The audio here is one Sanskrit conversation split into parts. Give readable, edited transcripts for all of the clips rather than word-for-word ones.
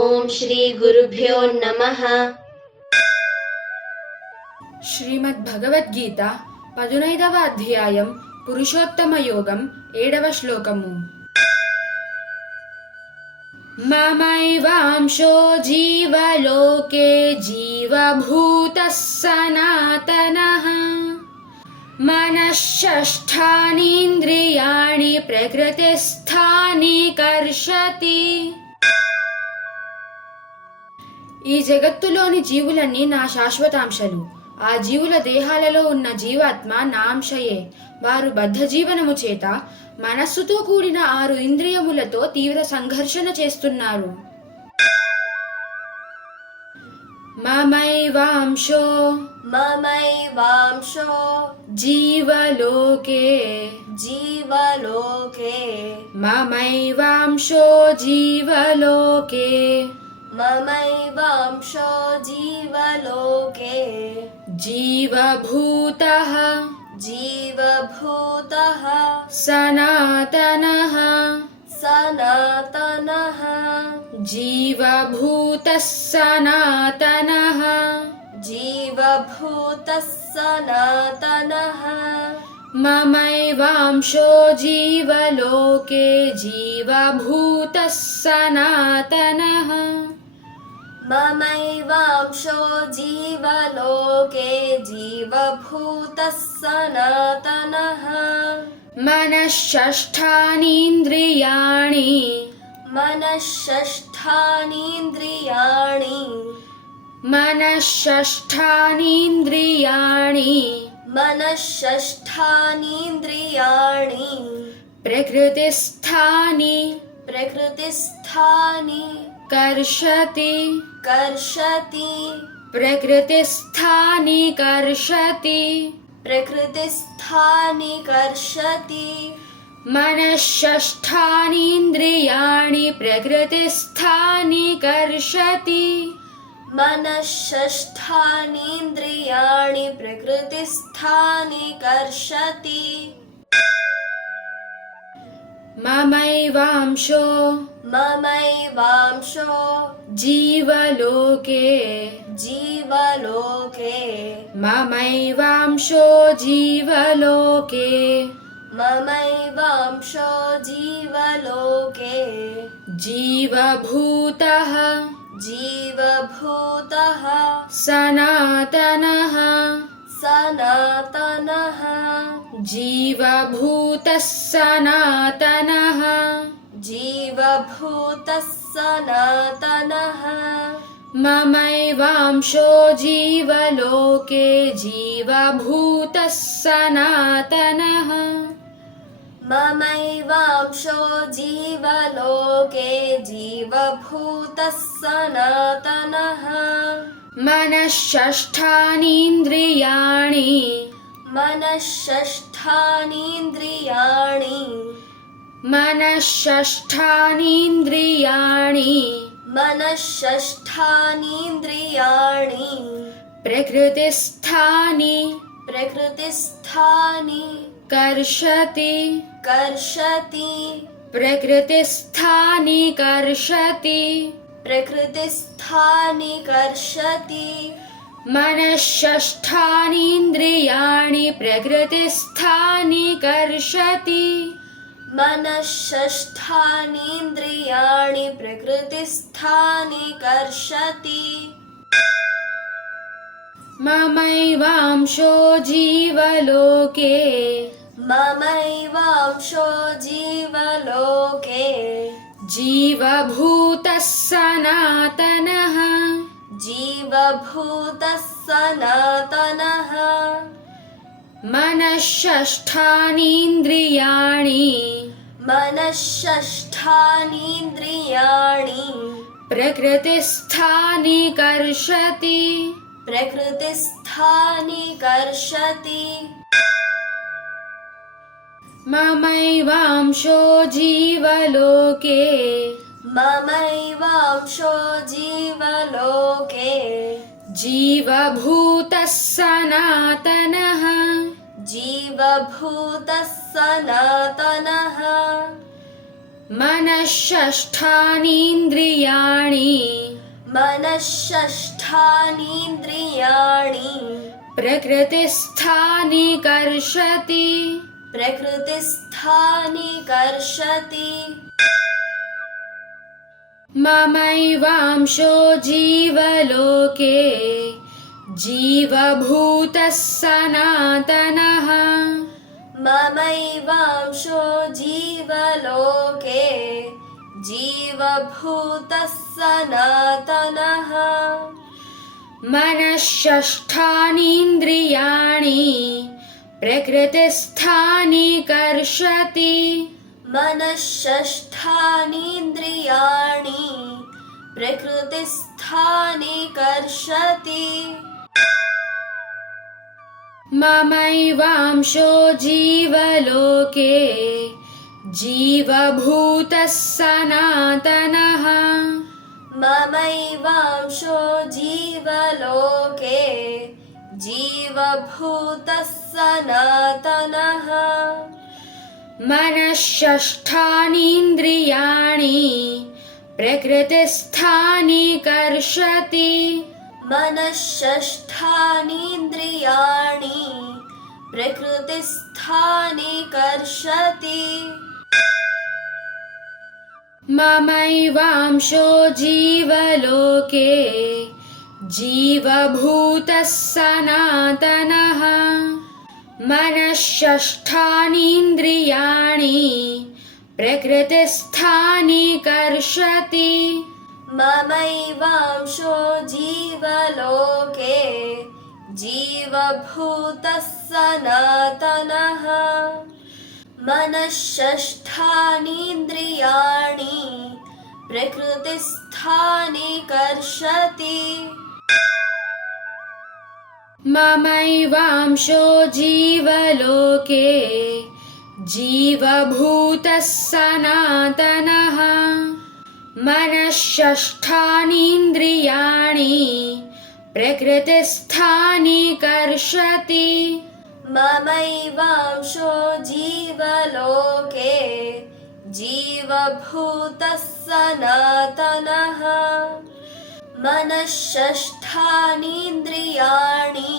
ओम श्री गुरुभ्यो नमः। శ్రీమద్ భగవద్గీత 15వ అధ్యాయం పురుషోత్తమ యోగం 7వ శ్లోకము. మమైవాంశో జీవలోకే జీవభూతః సనాతనః మనశ్షష్ఠానీంద్రియాణి ప్రకృతిస్థాని కర్షతి. ఈ జగత్తులోని జీవులన్నీ నా శాశ్వతాంశలు. ఆ జీవుల దేహాలలో ఉన్న జీవాత్మ నా అంశయే. వారు బద్ధజీవనము చేత మనస్సుతో కూడిన 6 ఇంద్రియములతో తీవ్ర సంఘర్షణ చేస్తున్నారు. మమైవాంశో ममैवांशो జీవలోకే जीवलोके మమైవాంశో జీవలోకే ममैवांशो जीवलोके జీవభూతః जीवभूतः సనాతనః सनातनः జీవభూతః సనాతనః जीवभूतः सनातनः మమైవాంశో జీవలోకే జీవభూతః సనాతనః ममैवांशो जीवलोके जीवभूतः सनातनः మనశ్షష్ఠానీంద్రియాణి मनश्षष्ठानीन्द्रियाणि మనశ్షష్ఠానీంద్రియాణి मनश्षष्ठानीन्द्रियाणि ప్రకృతిస్థాని प्रकृतिस्थानि కర్షతి कर्षति ప్రకృతిస్థాని కర్షతి प्रकृतिस्थानि कर्षति మనశ్షష్ఠానీంద్రియాణి ప్రకృతిస్థాని కర్షతి मनश्षष्ठानीन्द्रियाणि प्रकृतिस्थानि कर्षति మమైవాంశో ममैवांशो జీవలోకే जीवलोके మమైవాంశో జీవలోకే ममैवांशो जीवलोके జీవభూతః जीवभूतः సనాతనః सनातनः జీవభూతః సనాతనః जीवभूतः सनातनः మమైవాంశో జీవలోకే జీవభూతః సనాతనః ममैवांशो जीवलोके जीवभूतः सनातनः మనశ్షష్ఠానీంద్రియాణి मनश्षष्ठानीन्द्रियाणि మనశ్షష్ఠానీంద్రియాణి मनश्षष्ठानीन्द्रियाणि ప్రకృతిస్థాని प्रकृतिस्थानि కర్షతి कर्षति ప్రకృతిస్థాని కర్షతి प्रकृतिस्थानि कर्षति మనశ్షష్ఠానీంద్రియాణి ప్రకృతిస్థాని కర్షతి मनश्षष्ठानीन्द्रियाणि प्रकृतिस्थानि कर्षति మమైవాంశో జీవలోకే ममैवांशो जीवलोके జీవభూతః సనాతనః जीवभूतः सनातनः మనశ్షష్ఠానీంద్రియాణి मनश्षष्ठानीन्द्रियाणि ప్రకృతిస్థాని కర్షతి प्रकृतिस्थानि कर्षति మమైవాంశో జీవలోకే ममैवांशो जीवलोके జీవభూతః సనాతనః जीवभूतः सनातनः మనశ్షష్ఠానీంద్రియాణి मनःषष्ठानीन्द्रियाणि प्रकृतिस्थानि कर्षति प्रकृतिस्थानि कर्षति ममैवांशो जीवलोके जीवभूतः सनातनः ममैवांशो जीवलोके जीवभूतः सनातनः मनःषष्ठानीन्द्रियाणि प्रकृतिस्थानि कर्षति मनःषष्ठानीन्द्रियाणि प्रकृतिस्थानि कर्षति ममैवांशो जीवलोके जीवभूतः सनातनः ममैवांशो जीवलोके जीवभूतः सनातनः मनःषष्ठानीन्द्रियाणि प्रकृतिस्थानि कर्षति मनःषष्ठानीन्द्रियाणि प्रकृतिस्थानि कर्षति ममैवांशो जीवलोके जीवभूतः सनातनः मनःषष्ठानीन्द्रियाणि प्रकृतिस्थानि कर्षति ममैवांशो जीवलोके जीवभूतः सनातनः मनःषष्ठानीन्द्रियाणि प्रकृतिस्थानि कर्षति ममैवांशो जीवलोके जीवभूतः सनातनः मनःषष्ठानीन्द्रियाणि प्रकृतिस्थानि कर्षति ममैवांशो जीवलोके जीवभूतः सनातनः मनःषष्ठानीन्द्रियाणि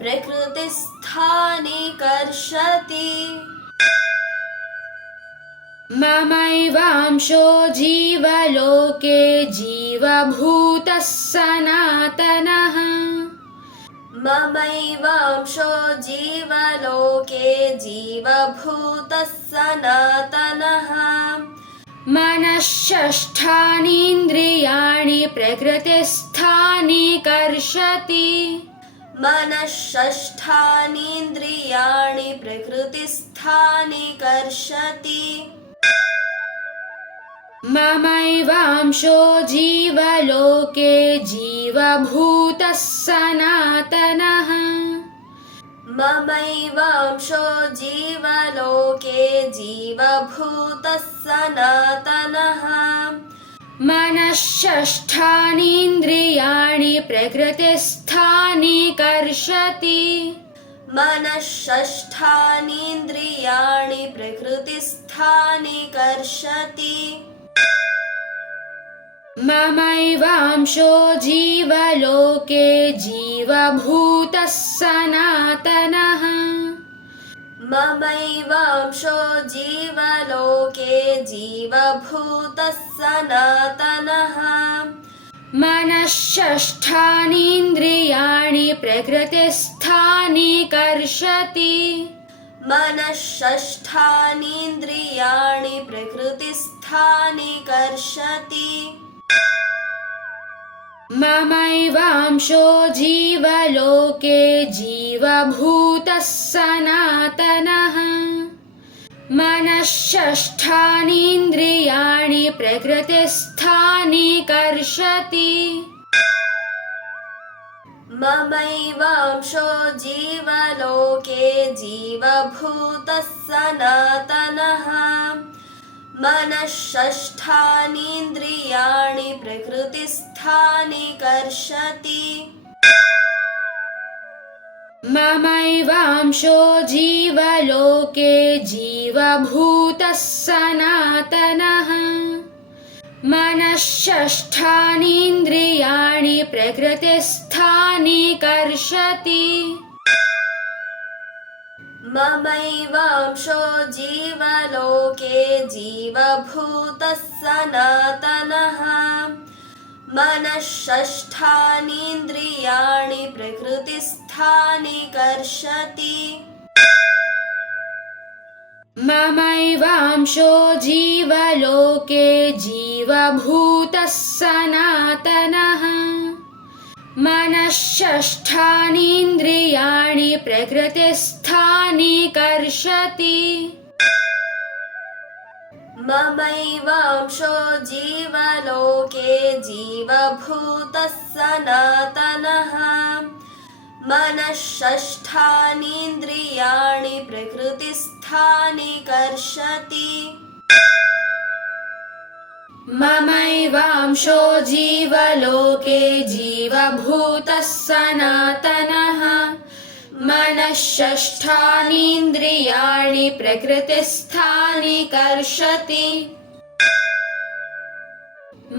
प्रकृतिस्थानि कर्षति ममैवांशो जीवलोके जीवभूतः सनातनः ममैवांशो जीवलोके जीवभूतः सनातनः मनःषष्ठानीन्द्रियाणि प्रकृतिस्थानि कर्षति मनःषष्ठानीन्द्रियाणि प्रकृतिस्थानि कर्षति ममैवांशो जीवलोके जीवभूतः सनातनः ममैवांशो जीवलोके जीवभूतः सनातनः मनःषष्ठानीन्द्रियाणि प्रकृतिस्थानि कर्षति मनःषष्ठानीन्द्रियाणि प्रकृतिस्थानि कर्षति ममैवांशो जीवलोके जीवभूतः सनातनः ममैवांशो जीवलोके जीवभूतः सनातनः मनःषष्ठानीन्द्रियाणि प्रकृतिस्थानि कर्षति मनःषष्ठानीन्द्रियाणि प्रकृतिस्थानि कर्षति ममैवांशो जीवलोके जीवभूतः सनातनः मनःषष्ठानीन्द्रियाणि प्रकृतिस्थानि कर्षति ममैवांशो जीवलोके जीवभूतः सनातनः मनःषष्ठानीन्द्रियाणि प्रकृतिस्थानि कर्षति ममैवांशो जीवलोके जीवभूतः सनातनः मनःषष्ठानीन्द्रियाणि प्रकृतिस्थानि कर्षति ममैवांशो जीवलोके जीवभूतः सनातनः मनःषष्ठानीन्द्रियाणि प्रकृतिस्थानि कर्षति ममैवांशो जीवलोके जीवभूतः सनातनः मनःषष्ठानीन्द्रियाणि प्रकृतिस्थानि कर्षति ममैवांशो जीवलोके जीवभूतः सनातनः मनःषष्ठानीन्द्रियाणि प्रकृतिस्थानि कर्षति ममैवांशो जीवलोके जीवभूतः सनातनः मनःषष्ठानीन्द्रियाणि प्रकृतिस्थानि कर्षति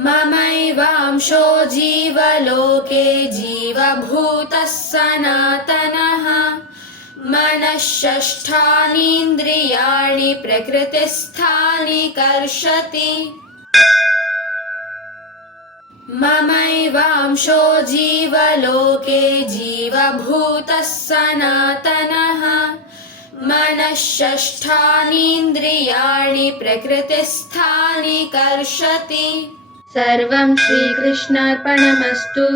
ममैवांशो जीवलोके जीवभूतः सनातनः मनःषष्ठानीन्द्रियाणि प्रकृतिस्थानि कर्षति ममैवांशो जीवलोके जीवभूतः सनातनः मनःषष्ठानीन्द्रियाणि प्रकृतिस्थानि कर्षति। सर्वं श्रीकृष्णार्पणमस्तु।